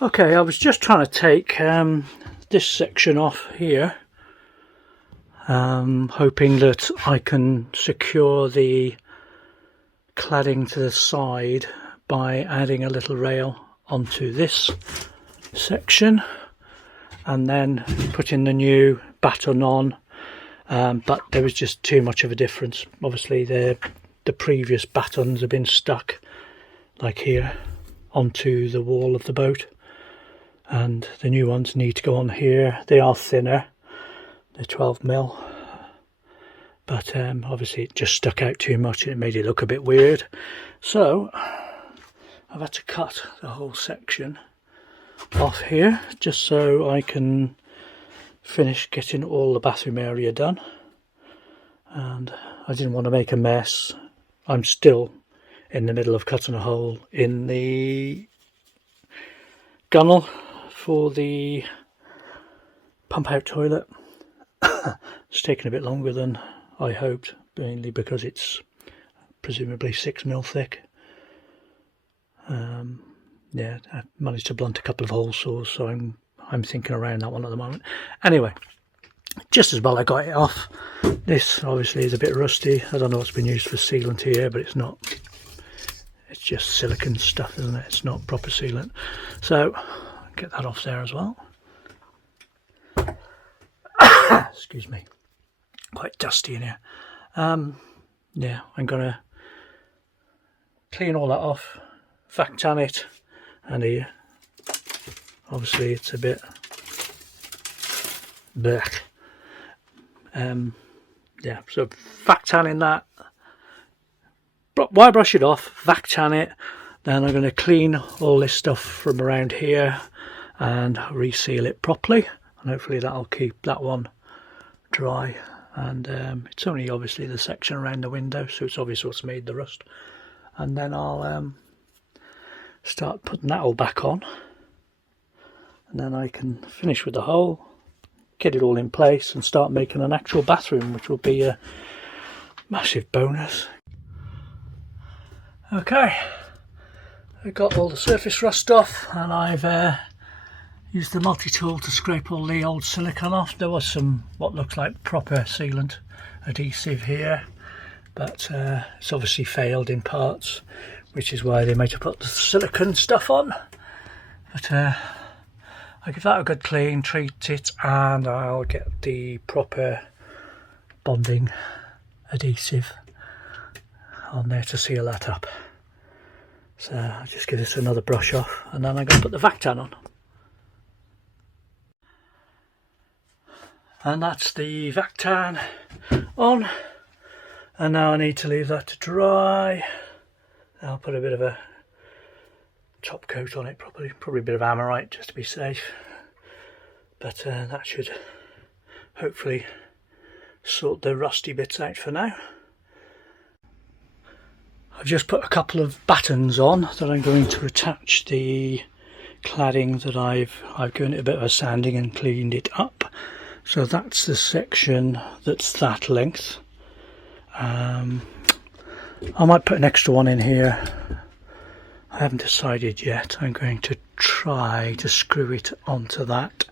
Okay, I was just trying to take this section off here, hoping that I can secure the cladding to the side by adding a little rail onto this section and then putting the new batten on, but there was just too much of a difference. Obviously the previous battens have been stuck like here onto the wall of the boat, and the new ones need to go on here. They are thinner, they're 12mm, but obviously it just stuck out too much and it made it look a bit weird. So I've had to cut the whole section off here just so I can finish getting all the bathroom area done, and I didn't want to make a mess. I'm still in the middle of cutting a hole in the gunnel for the pump out toilet. It's taken a bit longer than I hoped, mainly because it's presumably 6mm thick. Yeah, I managed to blunt a couple of hole saws, so I'm thinking around that one at the moment. Anyway, just as well I got it off. This obviously is a bit rusty. I don't know what's been used for sealant here, but it's not. It's just silicone stuff, isn't it? It's not proper sealant. So get that off there as well. Excuse me, quite dusty in here. Yeah, I'm gonna clean all that off, vac tan it, and here obviously it's a bit black. Yeah, so vac tanning that. Wire brush it off, vac tan it, then I'm going to clean all this stuff from around here and reseal it properly, and hopefully that'll keep that one dry. And it's only obviously the section around the window, so it's obvious what's made the rust. And then I'll start putting that all back on, and then I can finish with the hole, get it all in place and start making an actual bathroom, which will be a massive bonus. Okay, I got all the surface rust off, and I've used the multi-tool to scrape all the old silicone off. There was some what looks like proper sealant adhesive here, but it's obviously failed in parts, which is why they might have put the silicone stuff on. But I'll give that a good clean, treat it, and I'll get the proper bonding adhesive on there to seal that up. So I'll just give this another brush off, and then I'm going to put the vac tan on. And that's the vac tan on, and now I need to leave that to dry. I'll put a bit of a top coat on it, probably a bit of Amorite just to be safe, but that should hopefully sort the rusty bits out for now. I've just put a couple of battens on that I'm going to attach the cladding that I've given it a bit of a sanding and cleaned it up. So that's the section that's that length. I might put an extra one in here. I haven't decided yet. I'm going to try to screw it onto that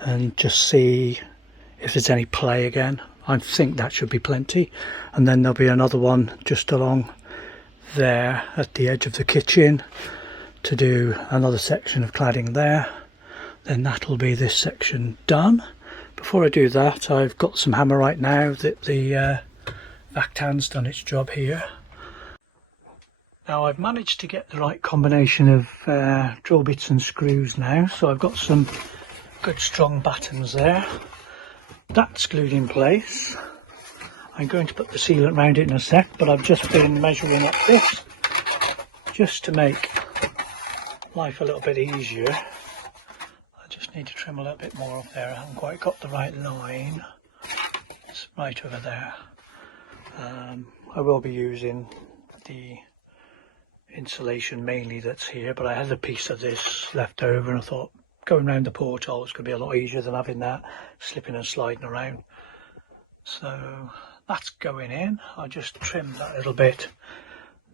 and just see if there's any play again. I think that should be plenty. And then there'll be another one just along there at the edge of the kitchen to do another section of cladding there. Then that'll be this section done. Before I do that, I've got some Amorite now that the vac tan's done its job here. Now I've managed to get the right combination of drill bits and screws now, so I've got some good strong battens there. That's glued in place. I'm going to put the sealant around it in a sec, but I've just been measuring up this just to make life a little bit easier. I just need to trim a little bit more off there. I haven't quite got the right line. It's right over there. I will be using the insulation mainly that's here, but I had a piece of this left over and I thought going around the porthole is going to be a lot easier than having that slipping and sliding around. So that's going in. I'll just trim that a little bit,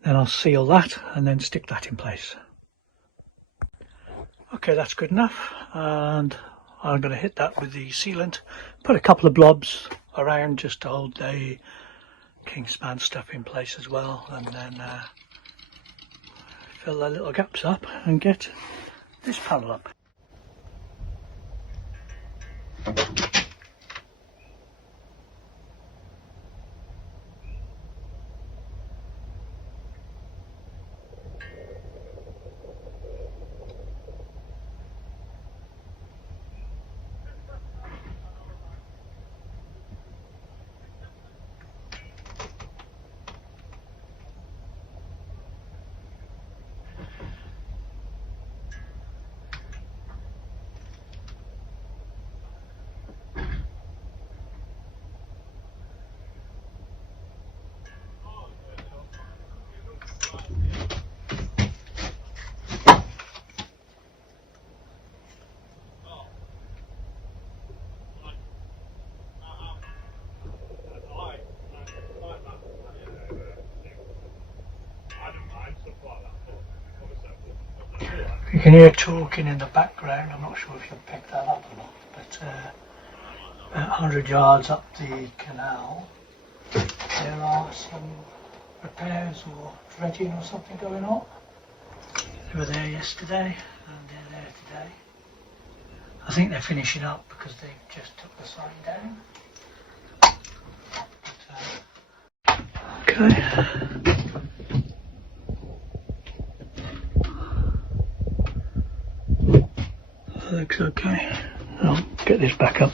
then I'll seal that and then stick that in place. Okay, that's good enough, and I'm going to hit that with the sealant, put a couple of blobs around just to hold the Kingspan stuff in place as well, and then fill the little gaps up and get this panel up. You can hear talking in the background. I'm not sure if you'll pick that up or not, but about 100 yards up the canal there are some repairs or dredging or something going on. They were there yesterday and they're there today. I think they're finishing up because they just took the sign down. Okay. Looks okay. I'll get this back up.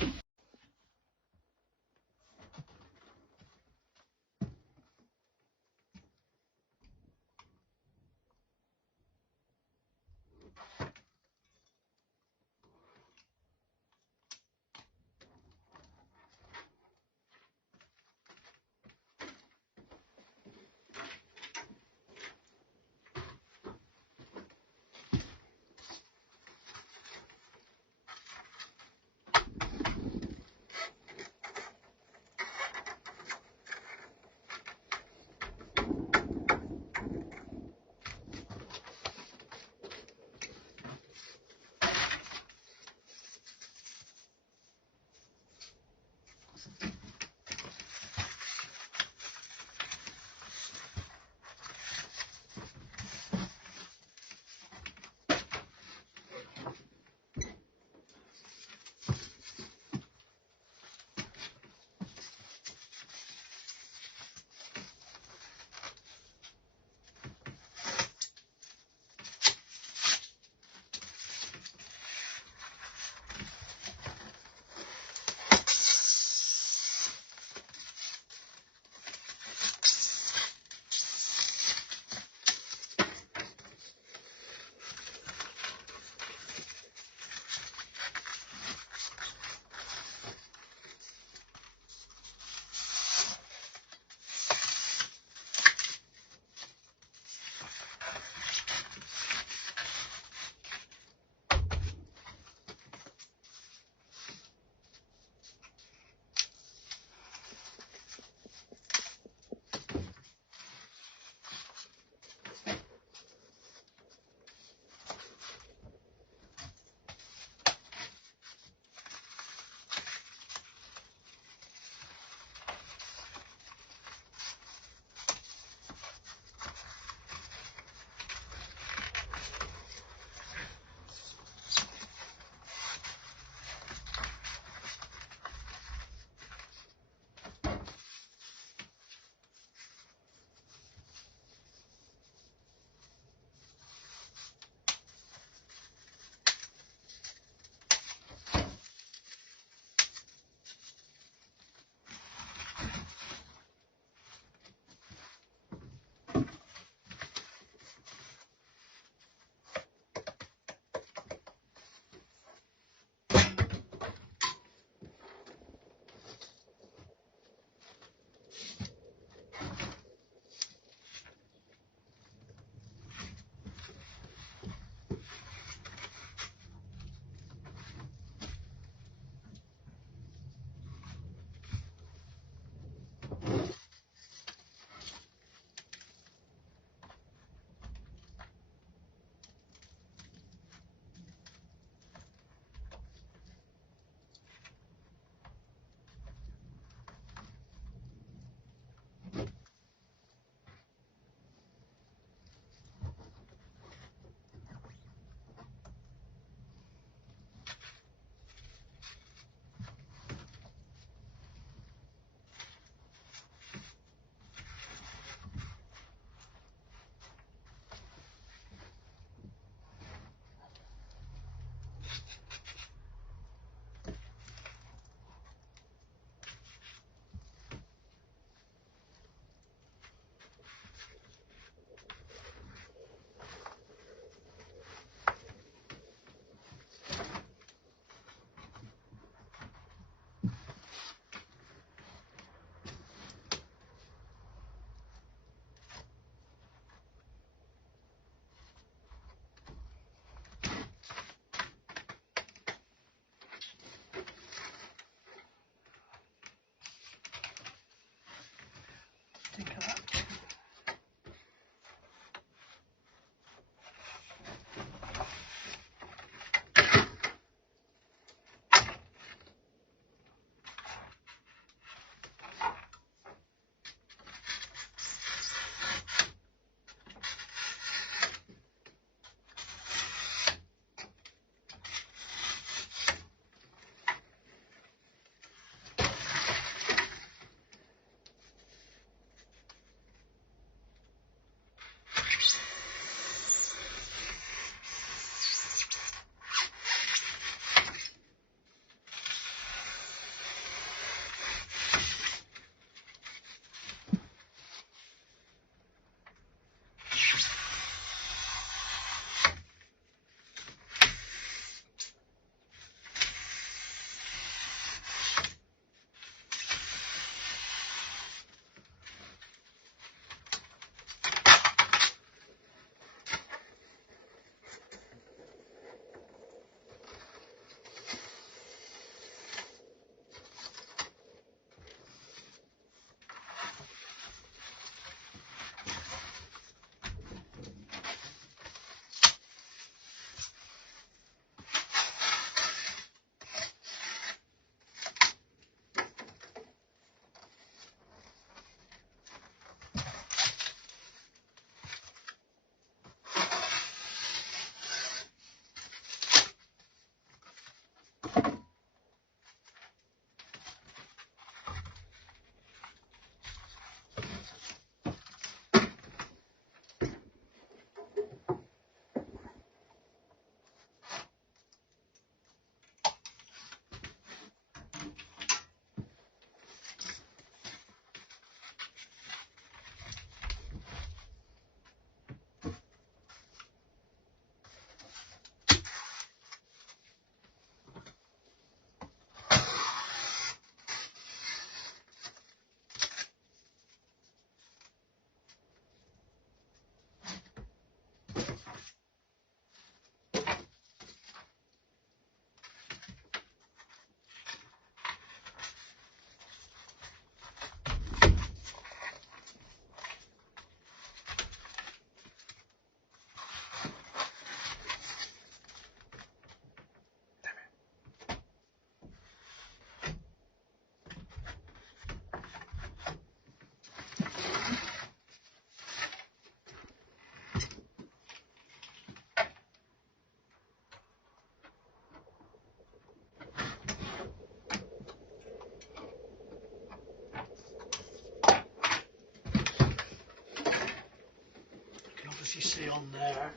obviously see on there,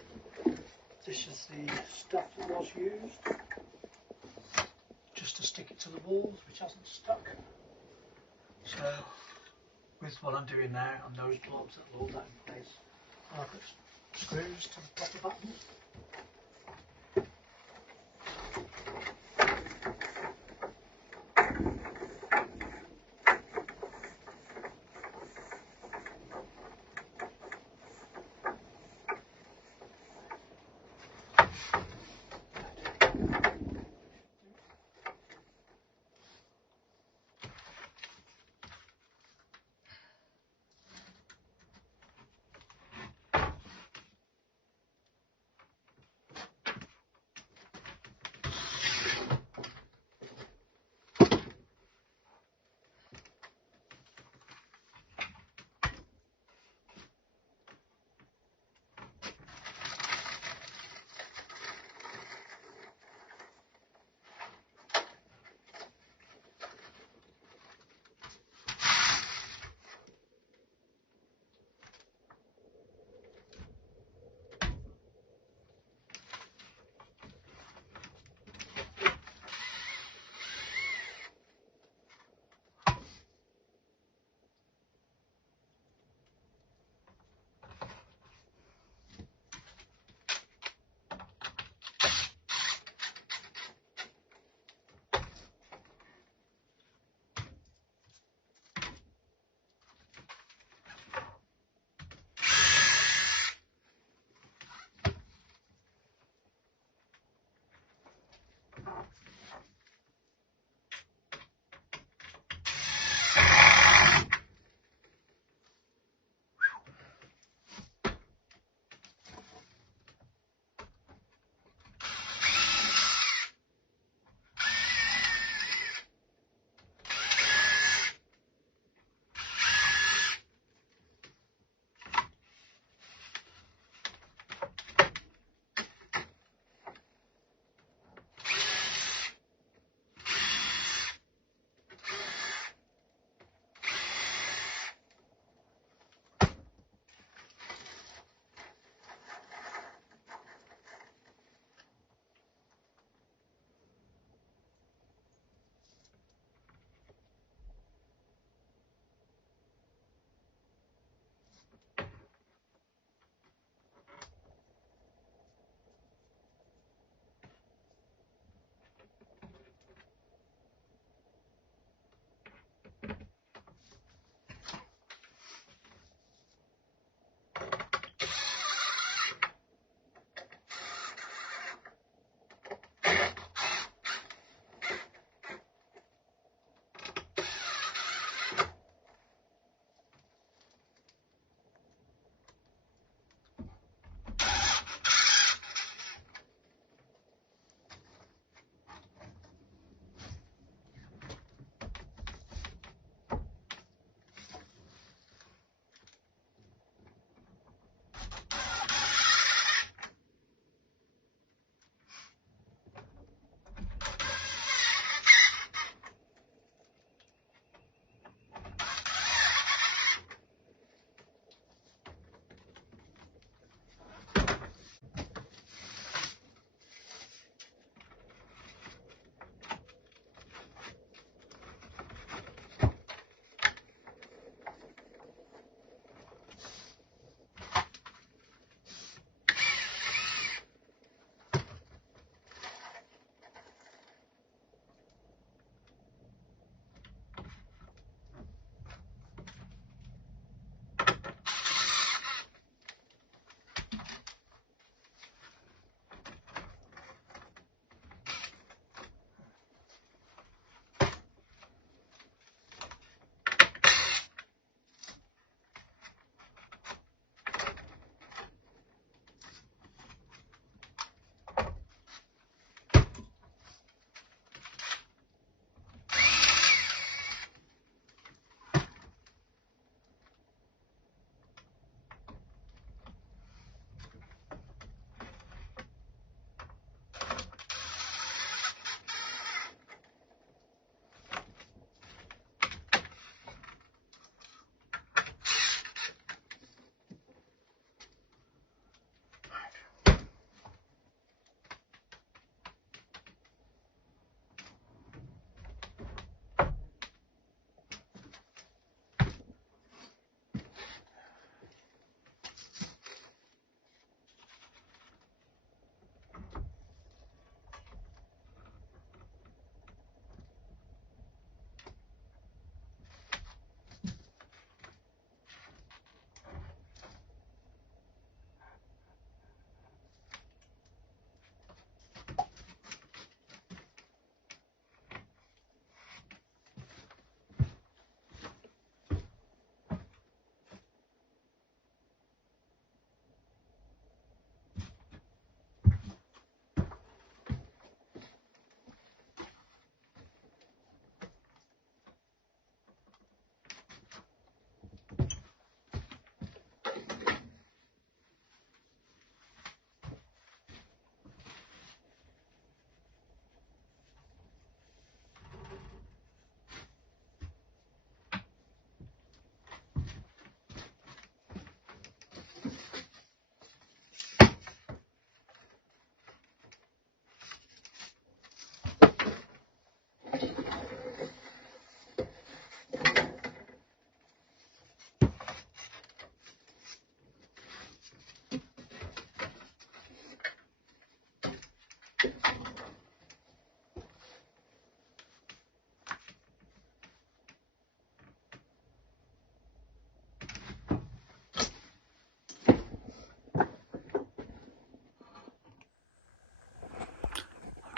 this is the stuff that was used just to stick it to the walls, which hasn't stuck. So with what I'm doing now on those blobs, that'll hold that in place. I'll put screws to the proper buttons.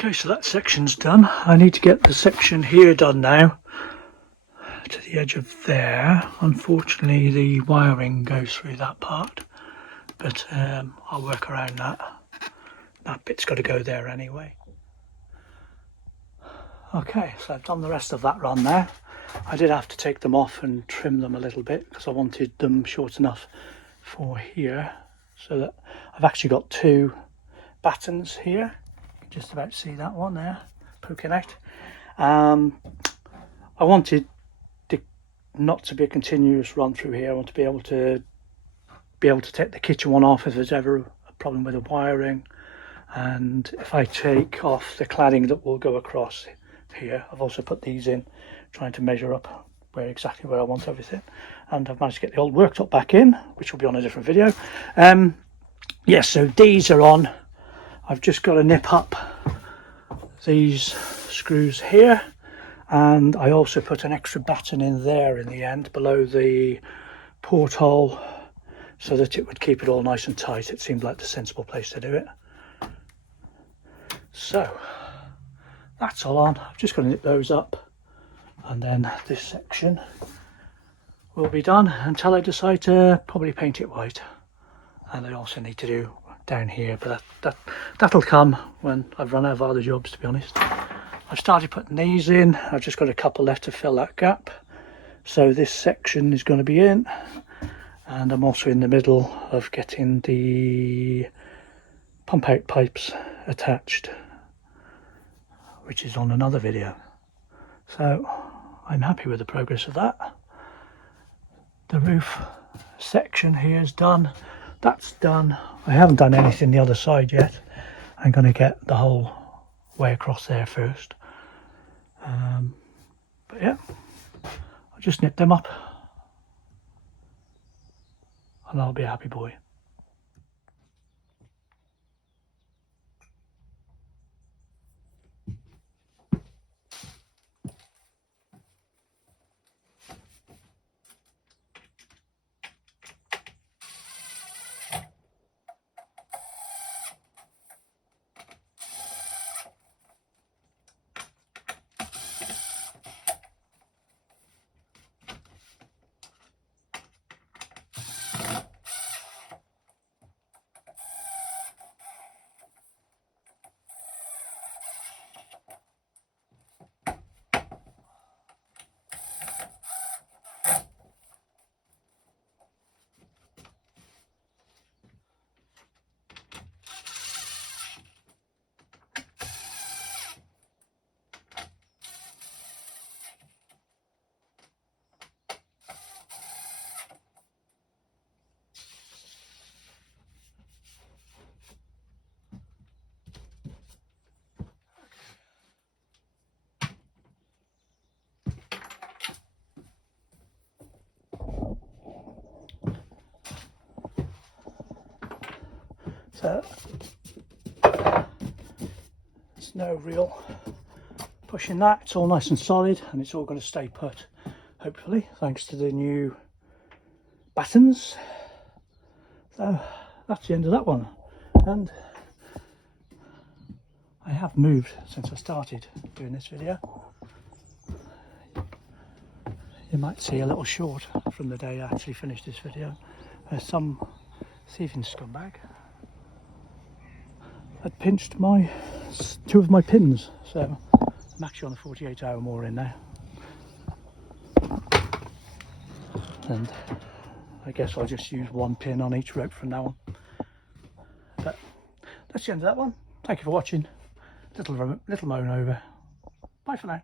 Okay, so that section's done. I need to get the section here done now, to the edge of there. Unfortunately, the wiring goes through that part, but I'll work around that. That bit's got to go there anyway. Okay, so I've done the rest of that run now. I did have to take them off and trim them a little bit because I wanted them short enough for here, so that I've actually got two battens here. You can just about see that one there poking out. I wanted not to be a continuous run through here. I want to be able to take the kitchen one off if there's ever a problem with the wiring, and if I take off the cladding that will go across here. I've also put these in, trying to measure up exactly where I want everything, and I've managed to get the old worktop back in, which will be on a different video. Yes, so these are on. I've just got to nip up these screws here, and I also put an extra batten in there in the end below the porthole, so that it would keep it all nice and tight. It seemed like the sensible place to do it. So that's all on. I'm just going to nip those up, and then this section will be done until I decide to probably paint it white. And I also need to do down here, but that'll come when I've run out of other jobs, to be honest. I've started putting these in. I've just got a couple left to fill that gap. So this section is going to be in, and I'm also in the middle of getting the pump out pipes attached, which is on another video. So I'm happy with the progress of that. The roof section here is done. That's done. I haven't done anything the other side yet. I'm going to get the whole way across there first. But yeah, I'll just nip them up and I'll be a happy boy. So there's no real pushing that. It's all nice and solid, and it's all going to stay put, hopefully, thanks to the new battens. So that's the end of that one. And I have moved since I started doing this video. You might see a little short from the day I actually finished this video. There's some thieving scumbag had pinched two of my pins, so I'm actually on a 48-hour mooring now. And I guess I'll just use one pin on each rope from now on. But that's the end of that one. Thank you for watching. Little moan over. Bye for now.